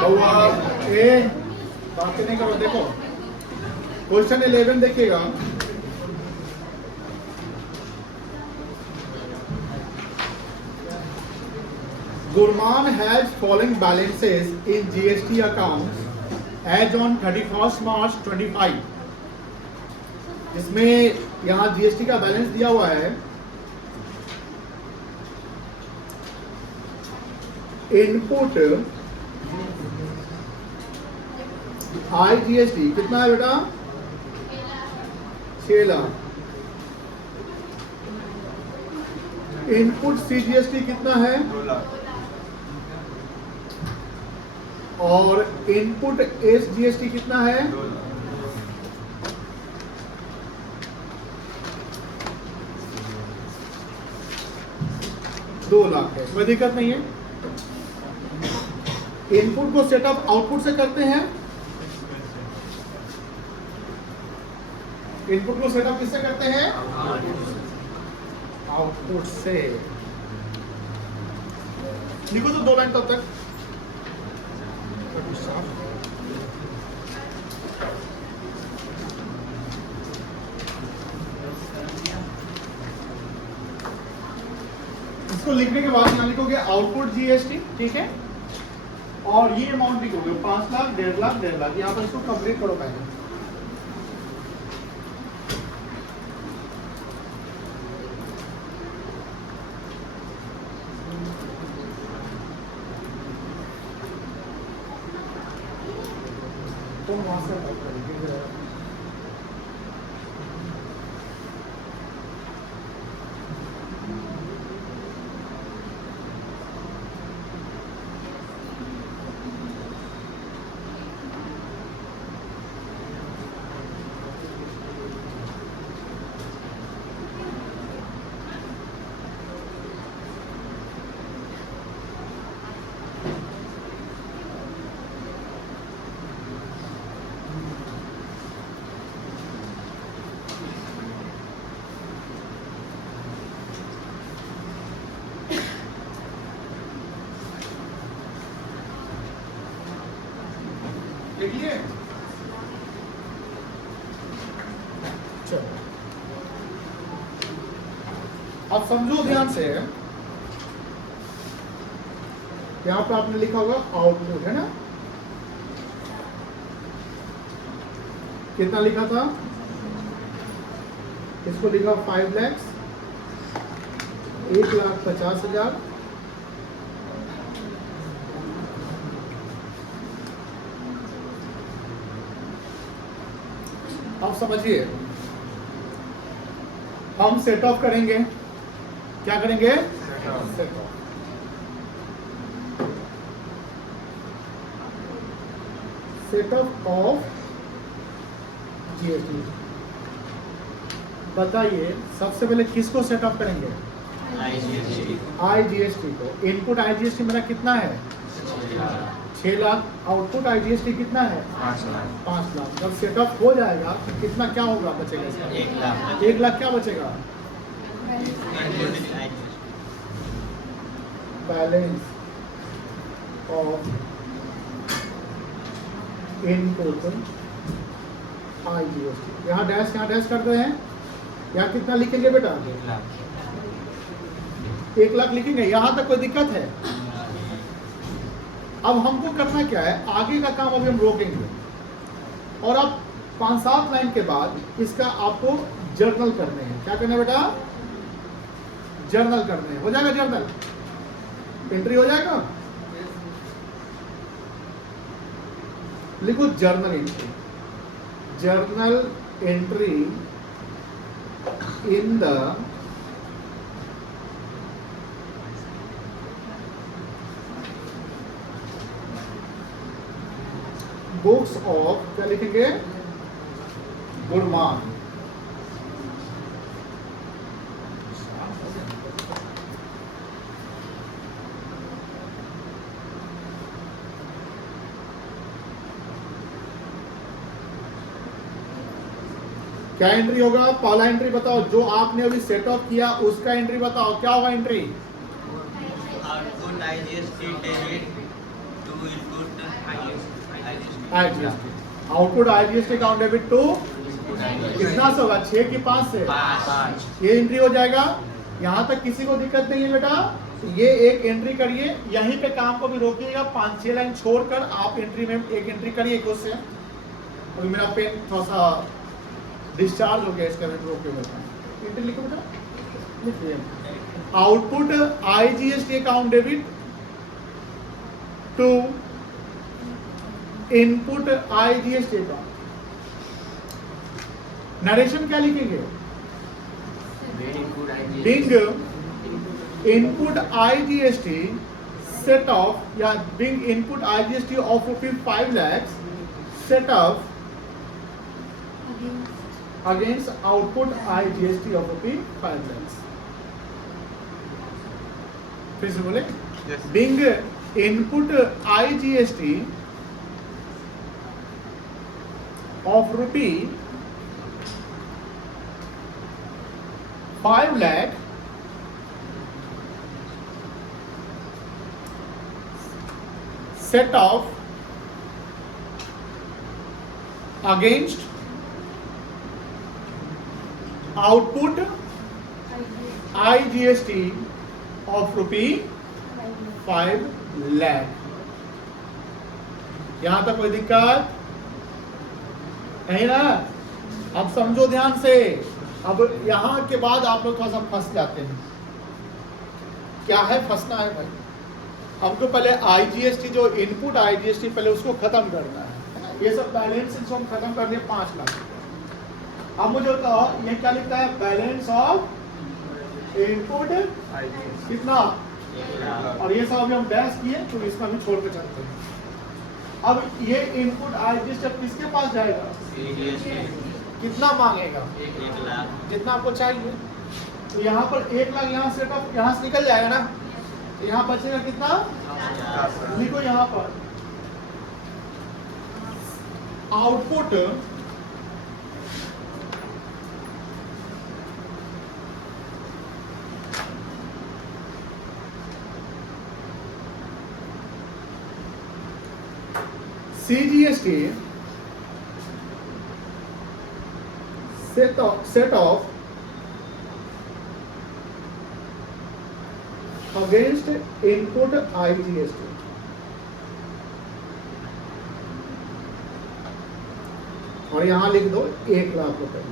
ए बात नहीं करो। देखो क्वेश्चन 11 देखिएगा। Gurman has following balances in GST accounts as on 31st March 25। इसमें यहाँ GST का बैलेंस दिया हुआ है। इनपुट IGST कितना है बेटा? 6 लाख। इनपुट CGST कितना है? 2 लाख। और इनपुट SGST कितना है? 2 लाख। दो लाख है, कोई दिक्कत नहीं है। इनपुट को सेटअप आउटपुट से करते हैं। इनपुट को सेटअप किससे करते हैं? आउटपुट से। लिखो तो 2 लाइन तब तक। इसको लिखने के बाद यहाँ लिखोगे आउटपुट GST, ठीक है। और ये अमाउंट लिखोगे 5 लाख, 1.5 लाख, 1.5 लाख। यहाँ पर इसको कंप्लीट करो पहले। तो वहां से देखिए। चलो अब समझो ध्यान से। यहां पर आपने लिखा होगा आउटपुट, है ना? कितना लिखा था? इसको लिखा 5 लाख, 1,50,000। अब समझिए, हम सेट ऑफ करेंगे। क्या करेंगे? Set of. Set of GST। बताइए सबसे पहले किसको सेट ऑफ करेंगे? IGST को। इनपुट IGST मेरा कितना है? 6 लाख। आउटपुट IGST कितना है? 5 लाख। 5 लाख। जब सेटअप हो जाएगा तो कितना क्या होगा? बचेगा इसका 1 लाख। 1 लाख क्या बचेगा? Balance of input IGST। यहाँ डैश करते हैं। यहाँ कितना लिखेंगे बेटा? 1 लाख। 1 लाख लिखेंगे। यहाँ तक कोई दिक्कत है? अब हमको करना क्या है? आगे का काम अभी हम रोकेंगे और अब 5-7 लाइन के बाद इसका आपको जर्नल करने हैं। क्या करना है बेटा? जर्नल करने हैं। हो जाएगा जर्नल? एंट्री हो जाएगा? लिखो journal entry. Journal entry in the books of, क्या लिखेंगे? गुरमान। क्या एंट्री होगा? पहला एंट्री बताओ, जो आपने अभी सेट ऑफ किया उसका एंट्री बताओ। क्या होगा entry? Output IGST debit to input IGST, output IGST account debit to कितना से होगा, 6 की 5 से, ये एंट्री हो जाएगा। यहाँ तक किसी को दिक्कत नहीं है बेटा, ये एक एंट्री करिए, यहीं पे काम को भी रोकिएगा, 5-6 लाइन छोड़कर आप एंट्री में एक एंट्री करिए क्वेश्चन। अभी मेरा पेन थोड़ा सा डिस्चार्ज हो गया, इसका भी रोक के बेटा एंट्री लिखो बेटा, लिखिए output IGST account debit to input IGST account. Narration क्या लिखेंगे, being input IGST set off या being input IGST of ₹5 lakh set off against output IGST of ₹5 lakh. फिर से बोले, being input IGST of ₹5 lakh set off against output IGST of ₹5 lakh. यहां तक कोई दिक्कत नहीं ना? अब समझो ध्यान से। अब यहां के बाद आप लोग थोड़ा सा फंस जाते हैं। क्या है फंसना है भाई? हमको पहले आईजीएसटी जो इनपुट आईजीएसटी पहले उसको खत्म करना है। ये सब बैलेंस इसको हम खत्म कर दिए 5 लाख। अब मुझे बताओ ये क्या लिखता है, बैलेंस ऑफ इनपुट कितना, और ये सब अभी हम डैश किए तो इसका भी छोड़ के चलते हैं। अब ये इनपुट आईजीएसटी अब किसके पास जाएगा, कितना मांगेगा, 1 लाख जितना आपको चाहिए। तो यहाँ पर 1 लाख यहाँ से यहाँ से निकल जाएगा ना, यहाँ बचेगा कितना, लिखो यहाँ पर output CGST set off against input IGST। और यहां लिख दो 1 लाख रुपए।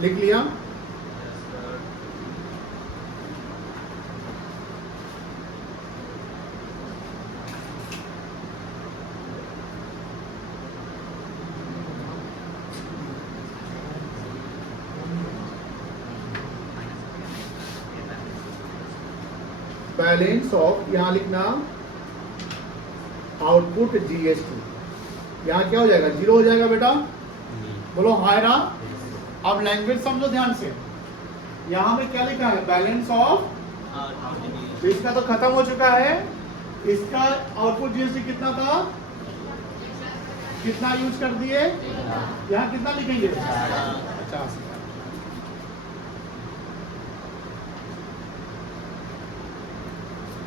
लिख लिया? बैलेंस ऑफ, यहां लिखना आउटपुट जीएसटी, यहां क्या हो जाएगा, 0 हो जाएगा बेटा, बोलो हाय ना। अब लैंग्वेज समझो ध्यान से, यहां पे क्या लिखा है, बैलेंस ऑफ, तो इसका तो खत्म हो चुका है, इसका आउटपुट जीएसटी कितना था, कितना यूज कर दिए, यहाँ कितना लिखेंगे, 50।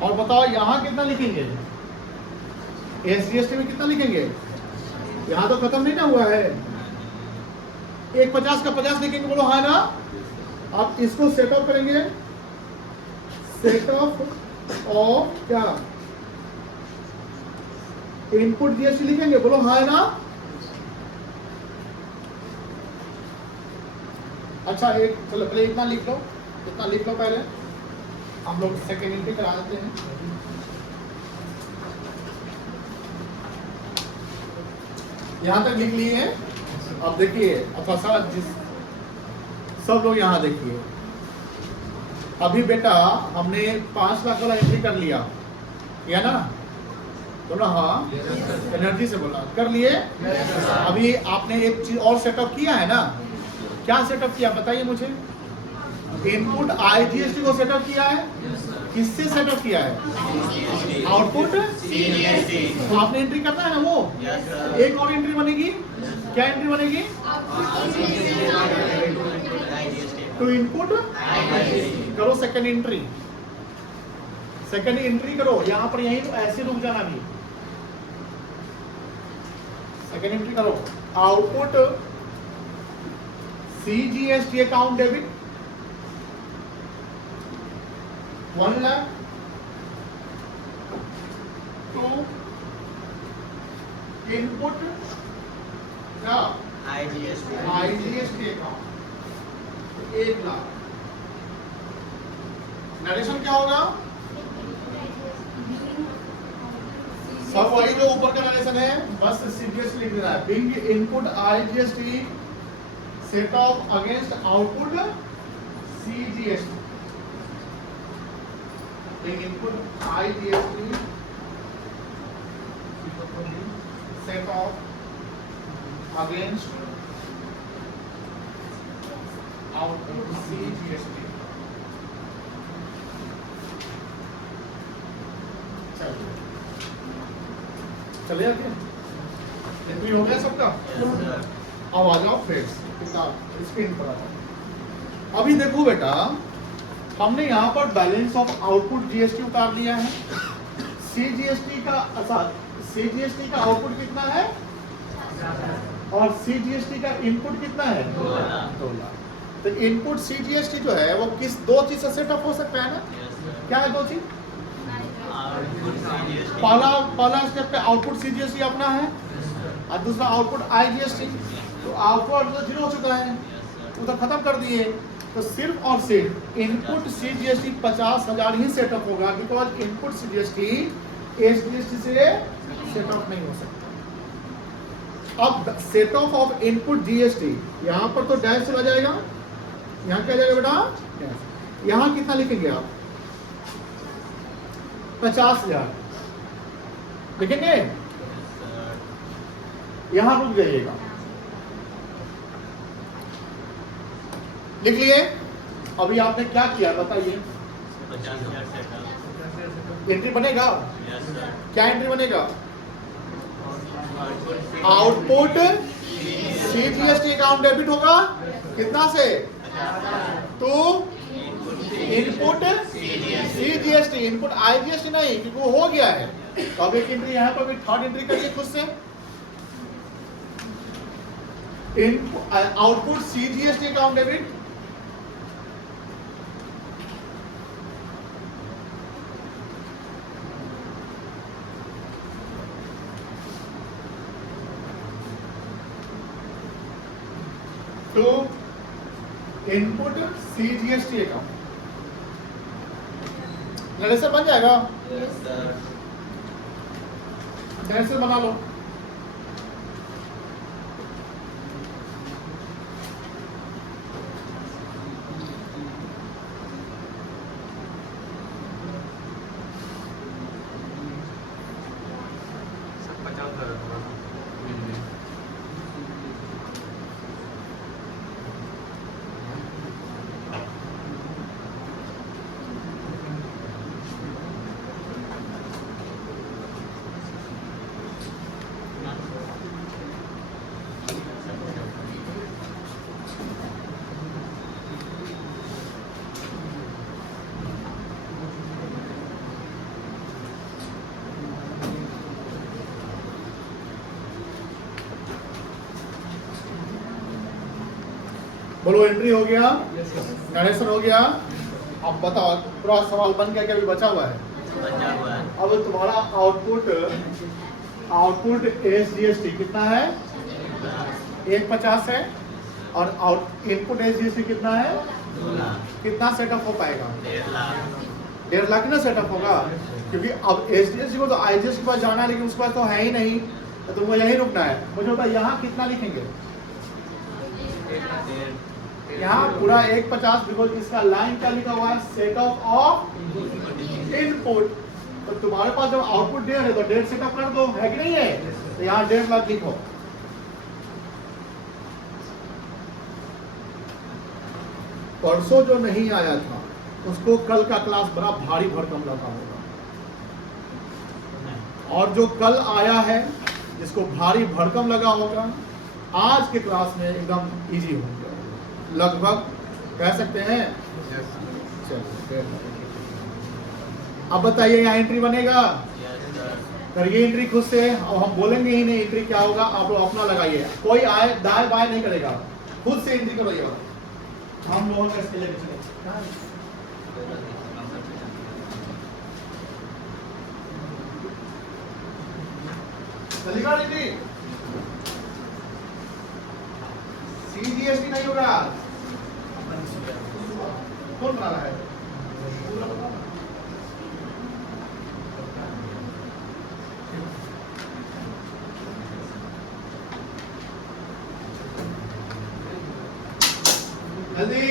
और बताओ यहाँ कितना लिखेंगे, एसजीएसटी में कितना लिखेंगे, यहाँ तो खत्म नहीं ना हुआ है, एक 50 का 50 लिखेंगे, बोलो हाँ ना। अब इसको सेट ऑफ करेंगे, सेट ऑफ क्या, इनपुट जीएसटी लिखेंगे, बोलो हाँ ना। अच्छा एक चलो पहले इतना लिख लो, इतना लिख लो पहले, हम लोग सेकेंड एंट्री करा देते हैं। यहां तक लिख लिए हैं। अब देखिए सब लोग यहाँ देखिए, अभी बेटा हमने 5 लाख वाला एंट्री कर लिया, किया ना, बोला हाँ, एनर्जी से बोला कर लिए। अभी आपने एक चीज और सेटअप किया है ना, क्या सेटअप किया बताइए मुझे, इनपुट आईजीएसटी को सेटअप किया है, किससे सेटअप किया है, आउटपुट तो आपने एंट्री करना है ना, वो एक और एंट्री बनेगी, क्या एंट्री बनेगी, टू इनपुट करो सेकेंड एंट्री। सेकंड एंट्री करो यहाँ पर, यहीं ऐसे रुक जाना भी। सेकंड एंट्री करो, output CGST account debit 1 lakh to input क्या IGST अकाउंट 1 लाख। नरेशन क्या होगा? सब वही जो ऊपर का नरेशन है, बस सीरियसली लिख देना है। Being input IGST set off against output CGST। Being input IGST set off against output CGST। चलिए आगे, एंट्री हो गया सबका? अब आ जाओ फ्रेंड्स, स्क्रीन पर आ जाओ। अभी देखो बेटा, हमने यहाँ पर बैलेंस ऑफ आउटपुट GST उतार दिया है। CGST का आउटपुट कितना है और CGST का इनपुट कितना है? 2 लाख। तो इनपुट CGST जो है वो किस दो चीज से सेटअप हो सकता है ना? क्या है दो चीज? पहला स्टेप पे आउटपुट CGST अपना है और दूसरा आउटपुट IGST। तो आउटपुट तो 0 हो चुका है, वो तो खत्म कर दिए। तो सिर्फ और सिर्फ इनपुट CGST 50,000 ही सेटअप होगा, बिकॉज इनपुट CGST SGST से सेटअप नहीं हो सकता। अब सेटअप ऑफ इनपुट GST यहाँ पर तो डैश चला जाएगा, यहाँ क्या जाएगा बेटा? यहाँ कितना लिखेंगे आप? 50,000 लिखेंगे, यहां रुक जाइएगा, लिख लिए। अभी आपने क्या किया बताइए? 50,000 सेटअप। एंट्री बनेगा? क्या एंट्री बनेगा? आउटपुट CGST अकाउंट डेबिट होगा कितना से? तो इनपुट CGST, इनपुट IGST नहीं, क्योंकि वो हो गया है। तो अब एक एंट्री यहाँ पर भी थर्ड एंट्री करिए खुद से। Output CGST account debit to input CGST account. Narration बन जाएगा? Yes sir. नरेशन बना लो। बोलो एंट्री हो गया, नरेशन हो गया। अब बताओ पूरा सवाल बन गया कि अभी बचा हुआ है? बचा हुआ है। अब तुम्हारा आउटपुट SGST कितना है? 150 है और इनपुट SGST कितना है? 2 लाख। कितना सेटअप हो पाएगा? 1.5 लाख। 1.5 लाख ना सेटअप होगा, क्योंकि अब SGST को तो IGST के पास जाना है, लेकिन उसके पास तो है ही नहीं, तो तुमको यही रुकना है। मुझे बताओ यहाँ कितना लिखेंगे? यहाँ पूरा 150, बिकॉज इसका लाइन क्या लिखा हुआ है? Set of input. तो तुम्हारे पास जब आउटपुट 1.5 है तो 1.5 सेटअप कर दो, है कि नहीं है? तो यहाँ 1.5 लाख लिखो। परसों जो नहीं आया था उसको कल का क्लास बड़ा भारी भरकम लगा होगा, और जो कल आया है जिसको भारी भरकम लगा होगा, आज के क्लास में एकदम इजी हो गया लगभग, कह सकते हैं। चलो अब बताइए यहाँ एंट्री बनेगा? Yes sir. करिए एंट्री खुद से, और हम बोलेंगे ही नहीं एंट्री क्या होगा, आप लोग अपना लगाइए, कोई आए दाएं बाएं नहीं करेगा, खुद से एंट्री करो। ये हम लोगों का इसके लेके चले चलेगा एंट्री, सीजीएसटी नहीं होगा। कौन बना रहा है? जल्दी